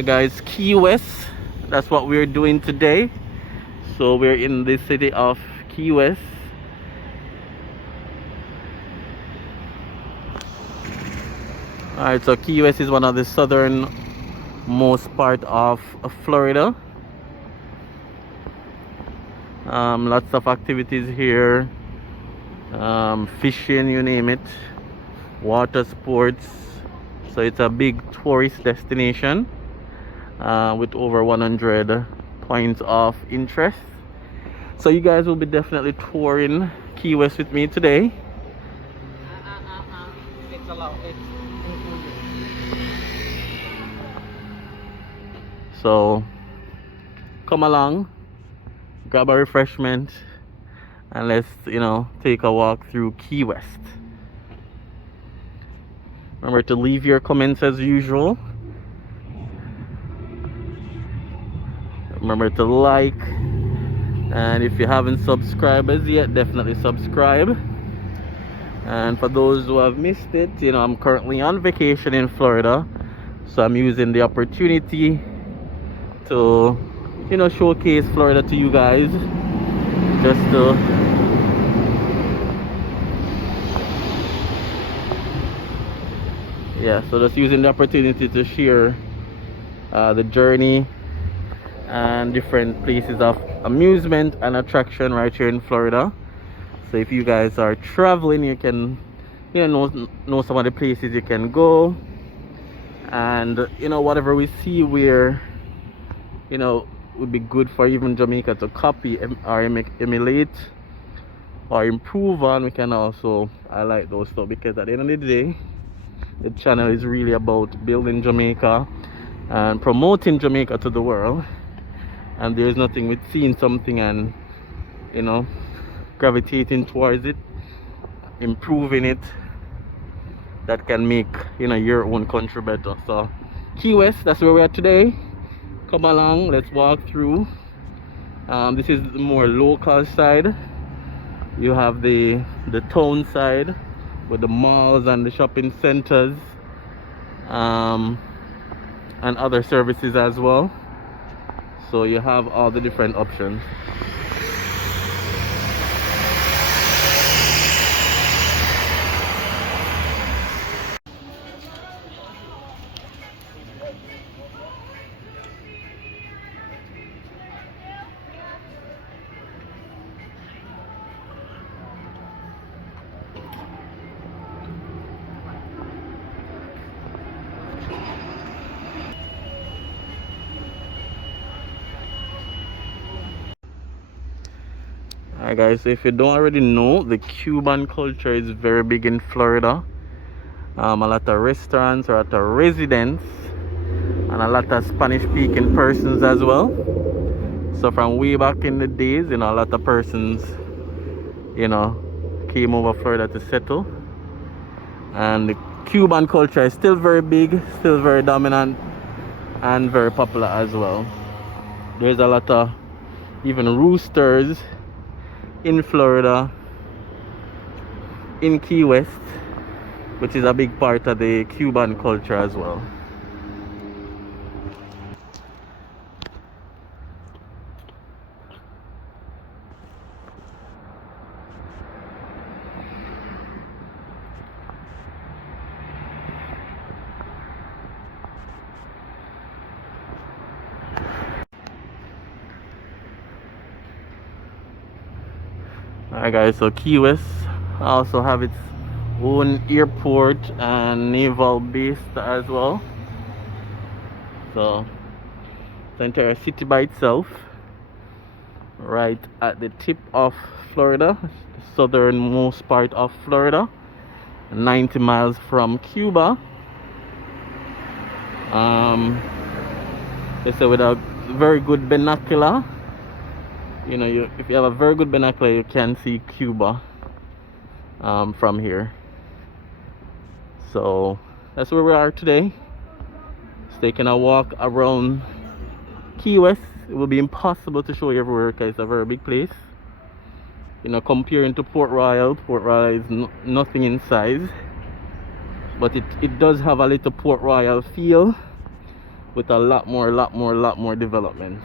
Alright guys, Key West, that's what we're doing today. So we're in the city of Key West. Alright, so Key West is one of the southernmost part of Florida. Lots of activities here, fishing, you name it, water sports. So it's a big tourist destination with over 100 points of interest. So you guys will be definitely touring Key West with me today. It's allowed. It's included. So come along, grab a refreshment, and let's take a walk through Key West. Remember to leave your comments as usual. Remember to like, and if you haven't subscribed as yet, definitely subscribe. And for those who have missed it, I'm currently on vacation in Florida, so I'm using the opportunity to showcase Florida to you guys, just to so just using the opportunity to share the journey and different places of amusement and attraction right here in Florida. So if you guys are traveling, you can know some of the places you can go, and whatever we see where would be good for even Jamaica to copy or emulate or improve on, we can also highlight those stuff, because at the end of the day, the channel is really about building Jamaica and promoting Jamaica to the world. And there's nothing with seeing something and gravitating towards it, improving it, that can make your own country better. So Key West, that's where we are today. Come along, let's walk through. This is the more local side. You have the town side with the malls and the shopping centers, and other services as well. So you have all the different options. Alright guys, so if you don't already know, the Cuban culture is very big in Florida. A lot of restaurants, a lot of residents, and a lot of Spanish speaking persons as well. So from way back in the days, a lot of persons came over Florida to settle, and the Cuban culture is still very big, still very dominant, and very popular as well. There's a lot of even roosters in Florida, in Key West, which is a big part of the Cuban culture as well. Alright guys, so Key West also have its own airport and naval base as well. So the entire city by itself, right at the tip of Florida, the southernmost part of Florida, 90 miles from Cuba. They say with a very good binocular, you know, if you have a very good binocular, you can see Cuba from here. So that's where we are today. Just taking a walk around Key West. It will be impossible to show you everywhere because it's a very big place. You know, comparing to Port Royal is nothing in size, but it does have a little Port Royal feel with a lot more development.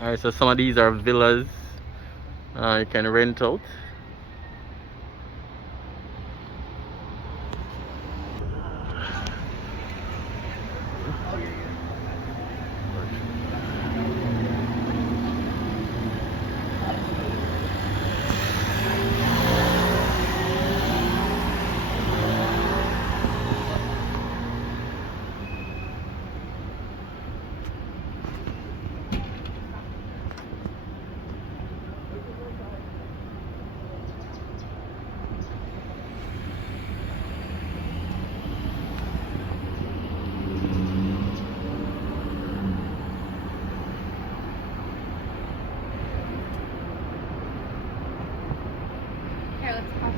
Alright, so some of these are villas you can rent out. Here, let's pause.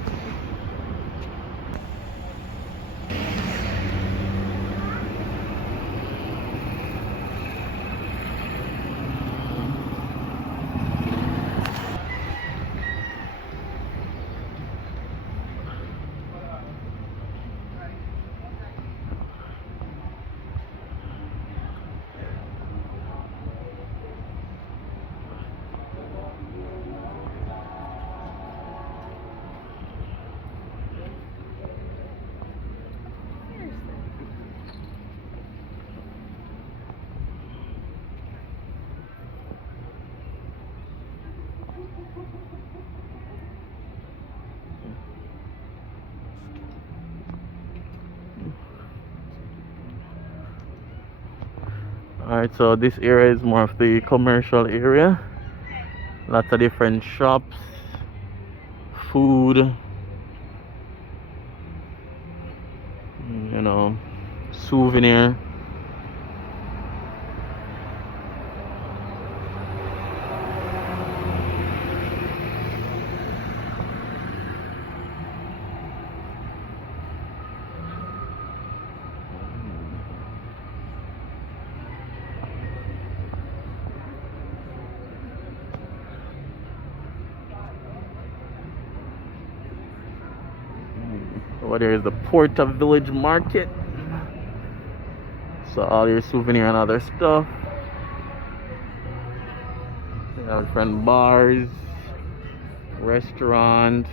Alright, so this area is more of the commercial area. Lots of different shops, food, you know, souvenir. Over there is the Porta Village Market. So all your souvenir and other stuff. They have different bars, restaurant.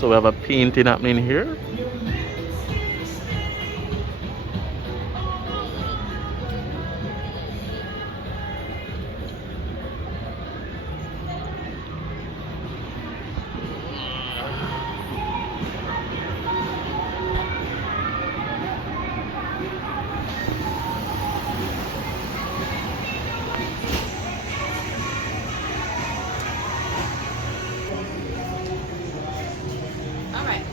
So we have a painting happening here. All right.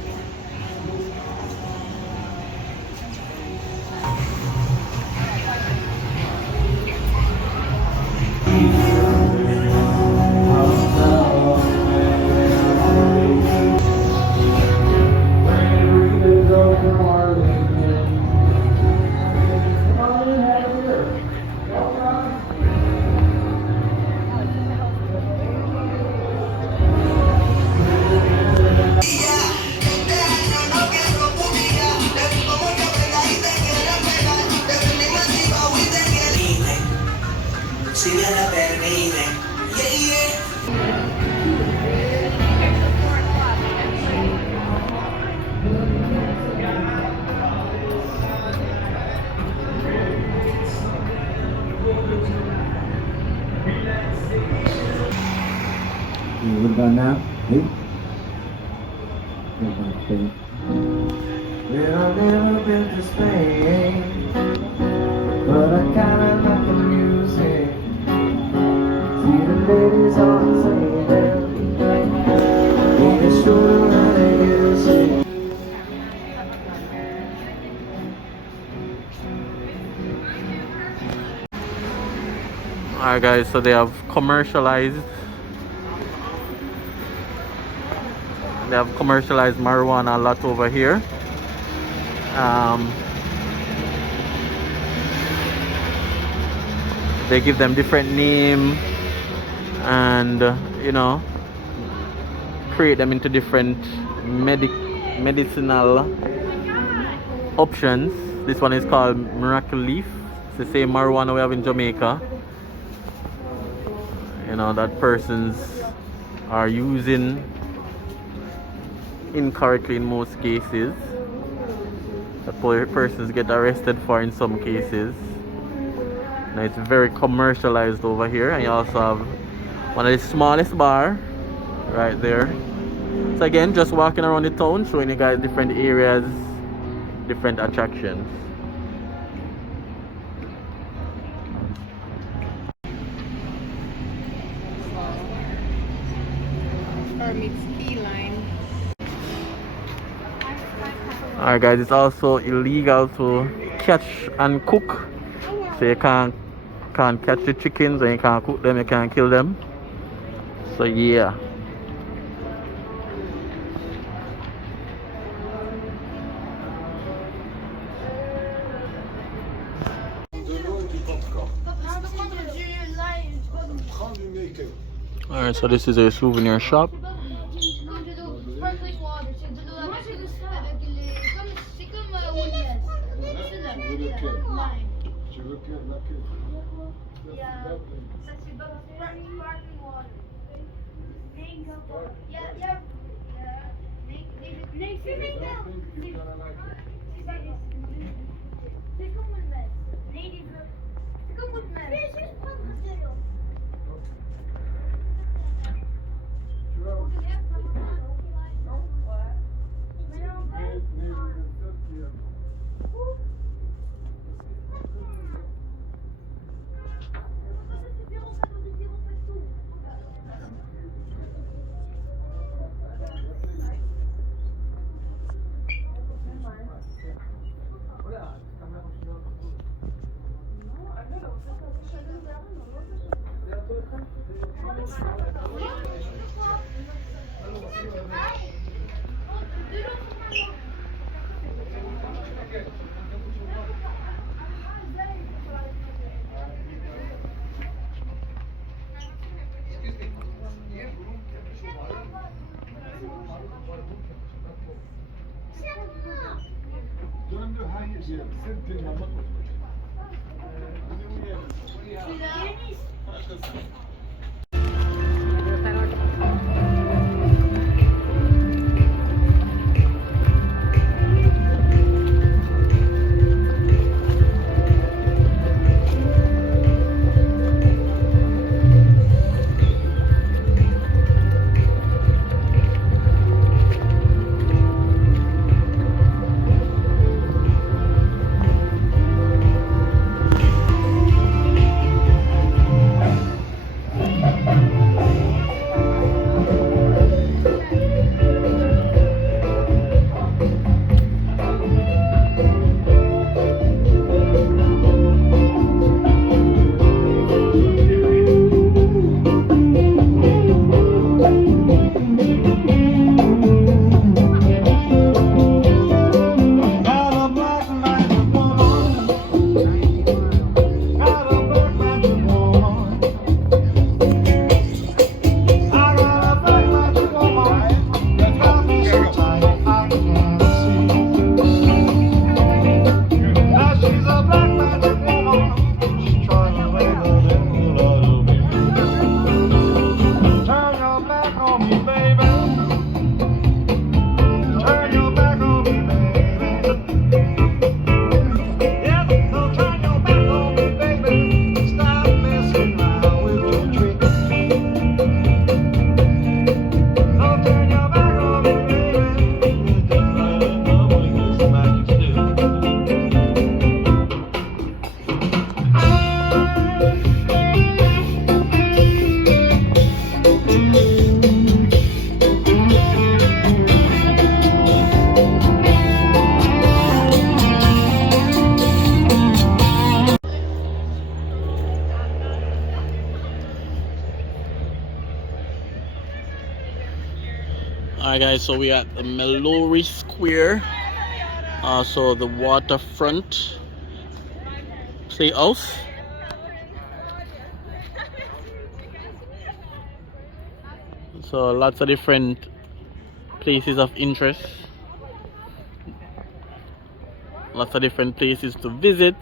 Si me la permite. Yeah, yeah. What about now? Hey. Okay. Well, I've never been to Spain, but I kinda like the music. See the ladies all saying that ain't it sure how they use it. Alright guys, so they have commercialized marijuana a lot over here. They give them different name and you know, create them into different medicinal options. This one is called Miracle Leaf. It's the same marijuana we have in Jamaica. You know, that persons are using incorrectly in most cases. The persons get arrested for in some cases. Now it's very commercialized over here, and you also have one of the smallest bar right there. So again, just walking around the town, showing you guys different areas, different attractions. Water meets key line. Alright guys, it's also illegal to catch and cook. So you can't catch the chickens and you can't cook them, you can't kill them. So yeah. Alright, so this is a souvenir shop. Alright guys, so we at the Mallory Square, also the Waterfront Playhouse. So lots of different places of interest, lots of different places to visit.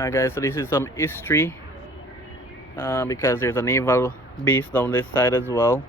Alright guys, so this is some history because there's a naval base down this side as well.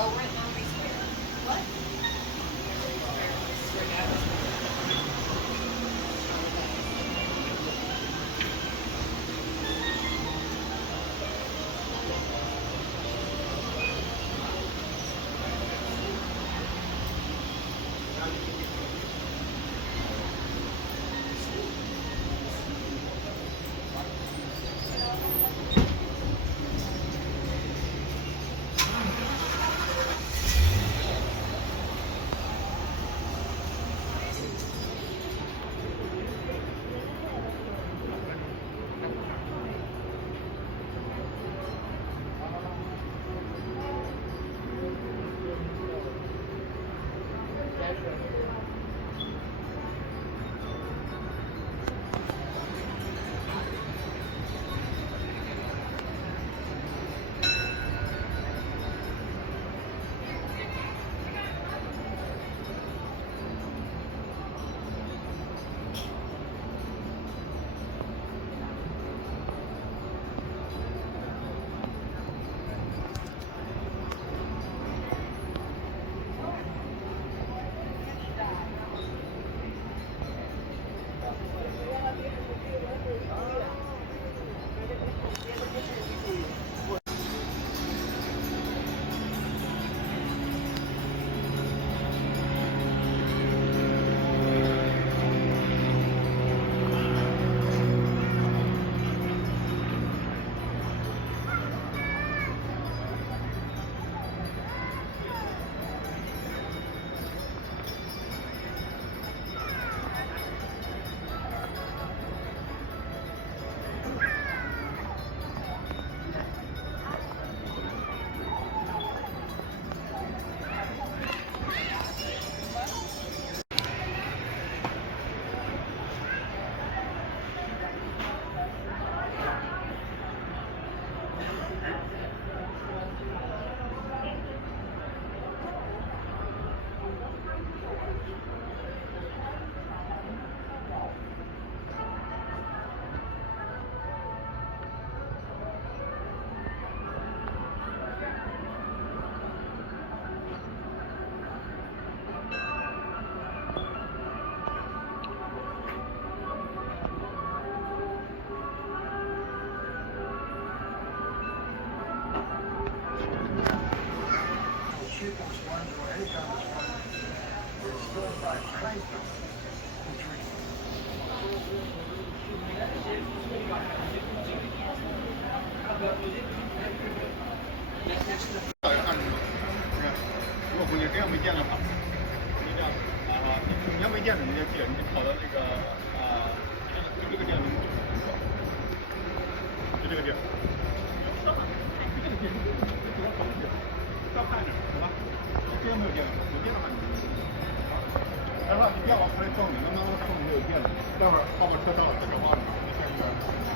Oh, right now we swear. What? 有没有电了？有电的话你待会儿你别往回送，你能不能送没有电的？待会儿后边车到了打电话了，那下一个。